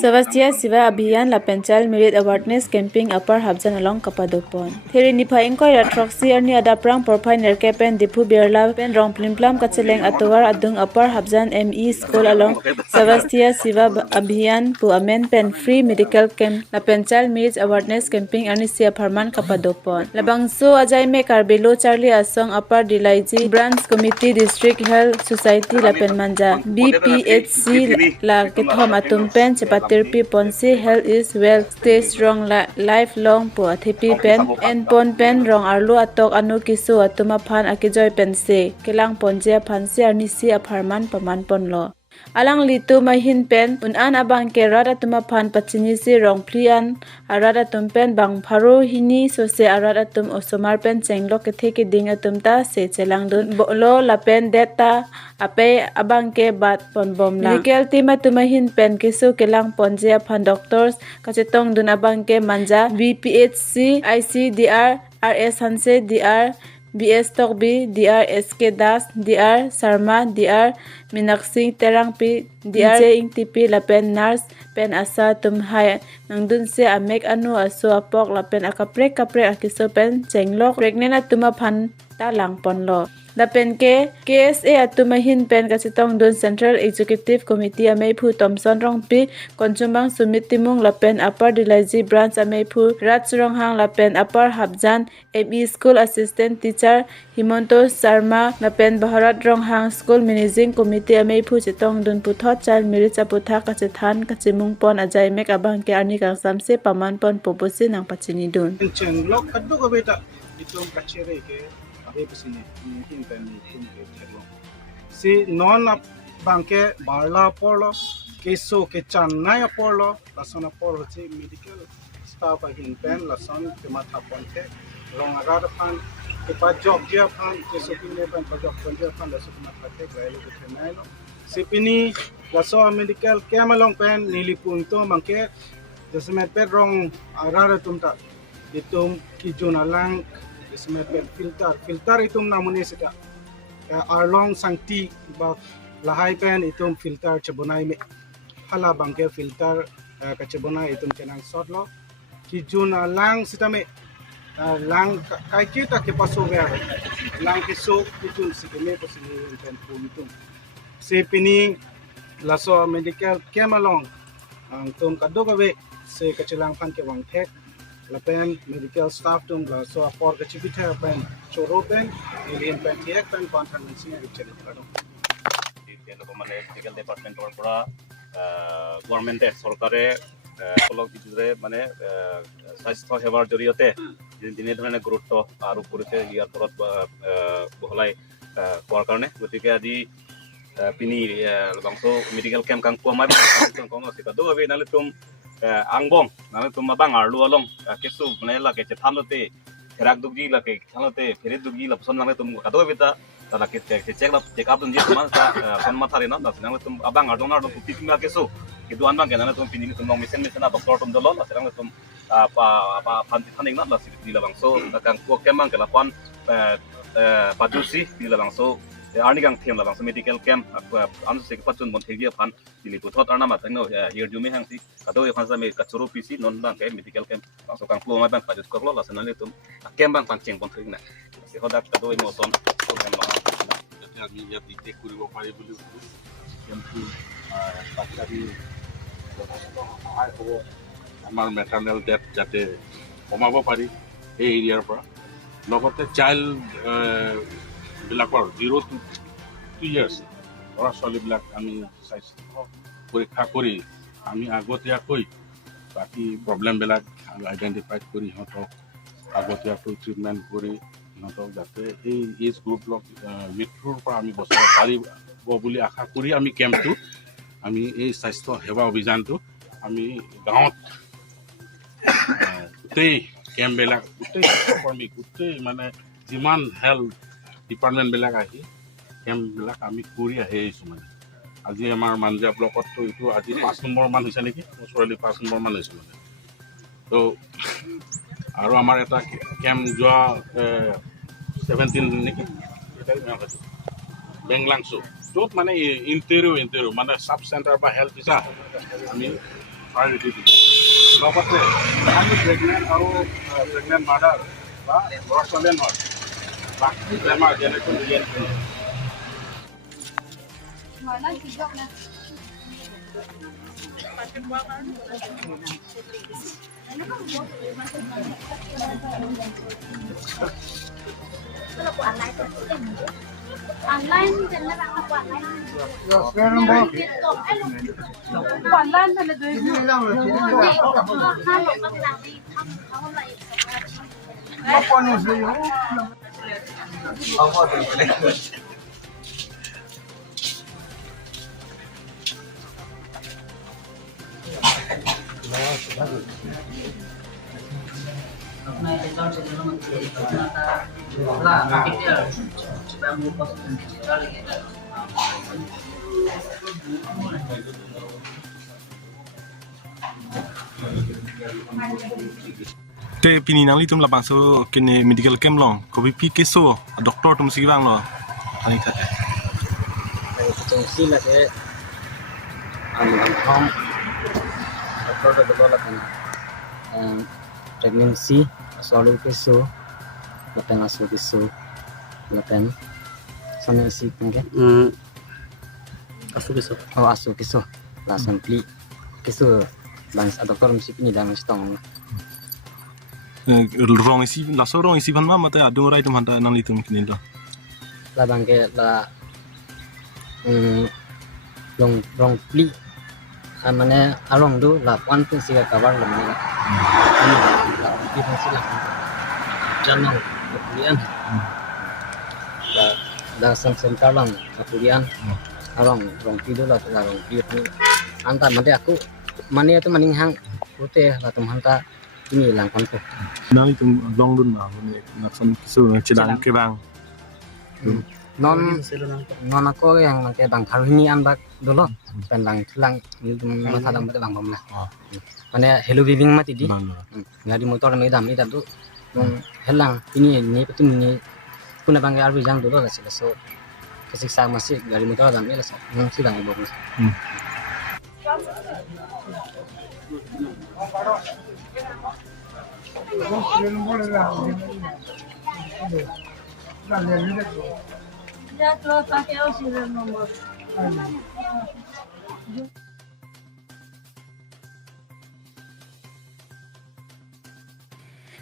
Sevastia Siva Abhiyan Lapenchal Merit Awareness Camping Upper Habjan along Kapadopon. Theri Nipa Inkoy Ratroxy Erni Adaprang Porpai Nerkepen Dipu Birla Pen Rong Plimplam Kacheleng Atowar Adung Upper Habjan ME School along Sevastia Siva Abhiyan Pu Amen Pen Free Medical Camp Lapenchal Merit Awareness Camping Anisia Parman Kapadopon. Labangso Ajaime Karbelo Charlie Asong Upper Dilaiji Branch Committee District Health Society Lapen Manja BPHC La Kithom Atumpen Patirpi Ponsi Health is Well Stay Strong Lifelong Po Athipi Pen En Pon Pen Rong Arlu Atok Anu Kisu Atuma Phan Akijoy Pense Kelang Ponjia Phansi Arnisi Apharman Paman Ponlo Alang litu mahin pen unan abang ke rada tuma phan pachini si rong plian arada tumpen bang pharo hini so se arada tum osomar pen chenglo ke theke ding atumta se chelang dun lo la pen data ape abang ke bat pon bom la medical team tumahin pen kisu kelang ponjia phan doctors kachetong dun abang ke manja BPHC ICDR RS Hanse DR BS Tokbi, DR SK Das, DR Sarma, DR Minaksing Terang Pi, DR Ing TP Lapen Nurse, Pen Asa Tumhai, Nangdun se Amek Anu Asu Apok Lapen Akaprek Akiso Pen Chenglok, Pregnena Tumaphan Talang Ponlo. Lapen ke KSA Atumahin Pen Kasitong Dun Central Executive Committee Ameipu Thomson Rongpi Konsumbang Sumit Timung Lapen Upper Dilaji Branch Ameipu Ratsurong Hang Lapen Upper Habjan ME School Assistant Teacher Himonto Sarma Lapen Bharat Ronghang School Managing Committee Ameipu Chitong Dun Puthot Child Merit Aputha Kachithan Kachimung Pon Ajai Mek Abang ke Ani Kang Samse Paman Pon Poposi Nang Pachini Dun Chenglok kaddo ko beta itong kachere ke abe pasini hin pen hin ke thelo si non ap banke barla porlo keso ke channai porlo lasona porlo chi medical staff hin pen lason ke matha ponte rong agar pan ke pa job dia pan keso pine pan pa job pan dia pan laso matha te gailo ke thenailo si pini laso medical kemalong pen nilipunto mangke jasmet pe rong agar tumta itum kijuna lang ismet filter itum namune sida arlong sangti ba lahai pen itum filter chabunai me hala bangke filter kachabunai itum kenang sotlo kijuna lang sida me lang kai kita ke paso ver lang ke so kijun sigeme posini pen pumitum se pini laso medical kemalong ang tum kadogawe se kachilang pan ke wang thek Lapen medical staff tum la so apor ke chipitha pen choro pen alien pen tiek pen konthan sing bichari kado তেনে মানে মেডিকেল ডিপার্টমেন্টৰ পৰা গভৰ্ণমেণ্টে চৰকাৰে সকলক দিছে মানে স্বাস্থ্য সেৱাৰ জৰিয়তে দিনে ধৰণে গুৰুত্ব আৰোপ কৰিছে ইয়াৰ ওপৰত বহলাই কোৱাৰ কাৰণে গতিকে আজি পিনি বংশ মেডিকেল কেম্প কাং কোমাই কং আছে কদো আবে নালে তুম angbong nang tum mabang arlu along kesu manela ke thalote herak dugi la ke thalote fere dugi la son nang tum kado beta tala ke check up dun ji man sa kon ma thare na nang tum abang ardong ardong puti tum kesu kidu anbang ke nang tum pini tum mission na doctor tum dolo la serang tum pa phanti thaning na la sibti la bang so kang ko kemang ke la pon padusi ni la bang so arni gang them la bang so medical camp anu se patun mon thegi phan dili puthot arna ma tangno year jumi hangsi kado e khansa me kachoro pc non bang ke medical camp so kang plo ma bang pajut ko lo la sanale tum camp bang pang cheng pon thigna se hodak kado e mo ton program ba jati ami ya dite kuribo pari boli campu pakari আমাৰ maternal death যাতে কমাব পাৰি এই এৰিয়াৰ পৰা লগতে চাইল্ড বিলাকৰ 0 to 2 years ল'ৰা ছোৱালীবিলাক আমি স্বাস্থ্য পৰীক্ষা কৰি আমি আগতীয়াকৈ বাকী প্ৰব্লেমবিলাক আইডেণ্টিফাই কৰি সিহঁতক আগতীয়াকৈ ট্ৰিটমেণ্ট কৰি সিহঁতক যাতে এই এজ গ্ৰুপক মৃত্যুৰ পৰা আমি বচাব পাৰিব বুলি আশা কৰি আমি কেম্পটো আমি এই স্বাস্থ্য সেৱা অভিযানটো আমি গাঁৱত গোটেই কেম্পবিলাক গোটেই কৰ্মী গোটেই মানে যিমান হেল্থ ডিপাৰ্টমেণ্টবিলাক আহি কেম্পবিলাক আমি কৰি আহি আহিছোঁ মানে আজি আমাৰ মানজিয়া ব্লকততো এইটো আজি 5 নম্বৰ মান হৈছে নেকি ওচৰলি 5 নম্বৰ মান হৈছে মানে তো আৰু আমাৰ এটা কেম্প যোৱা 17 নেকি বেংলাংছু য'ত মানে ইণ্টেৰিও মানে চাব চেণ্টাৰ বা হেল্থ ভিছা আমি priority দিব লগতে আমি প্ৰেগনেণ্ট আৰু প্ৰেগনেণ্ট মাদাৰ বা ল'ৰা ছোৱালীয়ে নহয় বাকী বেমাৰ যেনেকৈ online trên nó đang học online online thì là đôi Này thì cho chị nó chỉ là cái kia là mua có đó là Te pini nang li tum labang so kene medical camp long ko bi pi keso doktor tum si bang lo ani kha trong si là cái home doktor itu là kan pregnancy soal keso lapan asu keso lapan sana isi kan asu keso la simply keso bang doktor mesti pini dalam stong rong isi la so rong isi ban ma mata adu rai tum hanta nang li tum kini lo la bang ke la long pli amane along do la one pin siga kabar la mane di fungsi la janang kemudian da sem kalang kemudian along long pli do la long pli ni anta mate aku mane itu maning hang putih la tum hanta ini langkan ko nang li tum long dun ma ne nak son keso chidang ke bang non aku yang nanti bang ini an bak dulu pendang tulang masa dang bang bom lah mana hello living mati di ngadi motor me dam ida tu helang ini betul ini kuna bang arbi jang dulu lah so kesiksa masih dari motor dam lah sih bang bom ya lo pakai oksigen nomor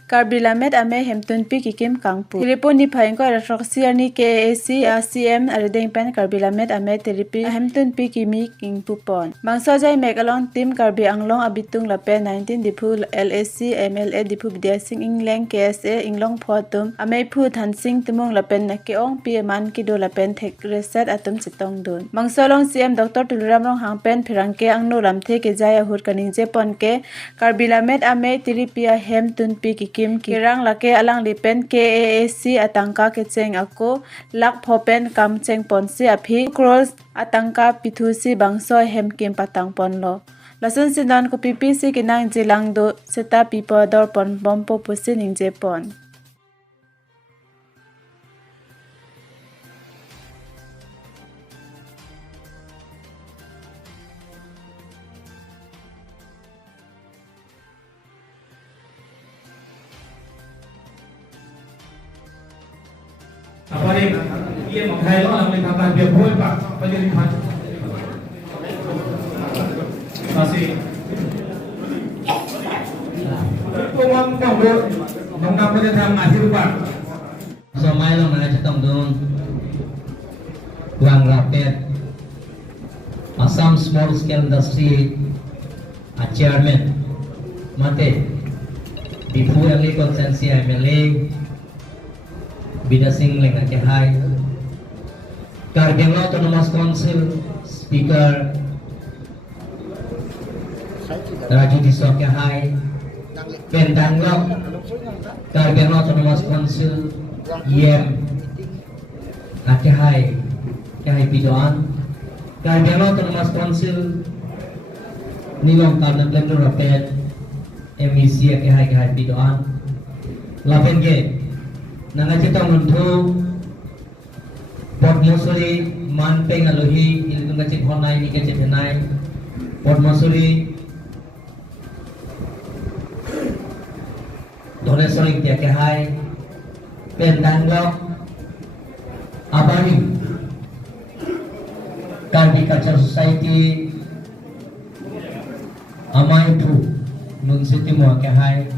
Karbilamet ame hemtun pi kikim kangpu. Tiripo ni phaing ko ratroxia ni KAC ACM aredeng pen karbilamet ame tiripi hemtun pi kimi kingpu pon. Mangso jai megalong tim karbi anglong abitung lape 19 dipu LAC MLA dipu bidiasing ingleng KSA inglong photum ame phu thansing tumong lapen nakeong pi man kido lapen thek reset atum chitong dun. Mangso long CM Dr. Tuluram long hangpen phirangke angno lamthe ke jaya hur kaning je pon ke karbilamet ame tiripia hemtun pi kim kirang lake alang lipen KAAC atangka kecheng ako lak phopen kam cheng ponsi aphi cross atangka pithusi bangso hem kim patang ponlo lasun sinan ko PPC kinang jilang do seta pipo dor pon bompo pusi ning je pon apa ni ia mengkai lo yang ditambah biar boleh pak menjadi pan masih pemang kau mengambil pada dalam hasil pak Somai lo mana cetong dun Guang Rocket Assam Small Scale Industry Chairman Mate Difu LA Konsensi MLA Bidasing Lenga Kehai Kargeng Autonomous Council Speaker Raju Disok Kehai Kendanglo Kargeng Autonomous Council IM Kehai Pidoan Kargeng Autonomous Council Nilong Karna Plendo Rapid MEC Kehai Pidoan Lapen Gate Nangacitong untuk Port Mosuri Manpeng Alohi Ilung Kacip Honai Ni Kacip Henai Port Mosuri balik dia ke hai pendanglok abari Karbi Culture Society amai tu nun city mo ke hai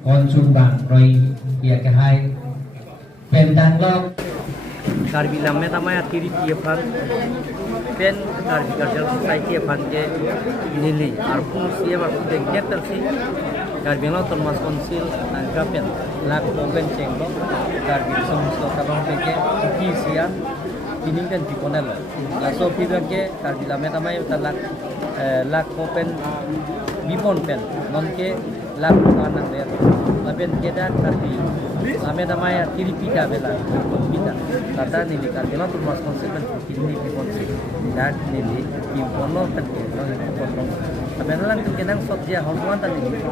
konsun bang roi dia ke hai pendanglok Karbi lamnya tamanya tiri tiapan pen Karbi Culture Society apan ke nili arpun siya arpun dengket tersi Karbi lo termas konsil nangka pen lak open cenglo Karbi semusto tabang peke suki siya ini kan di konel la so piban ke Karbi lamnya tamanya utalak lak open bipon pen non ke lak tanang der laben kedan Karbi lamnya tamanya tiri pika bela pita kata nili Karbi lo termas konsil pen ini bipon sih dan nili bipon lo pen ke lo bipon lo tapi nalang kenang sot dia hormon tadi ini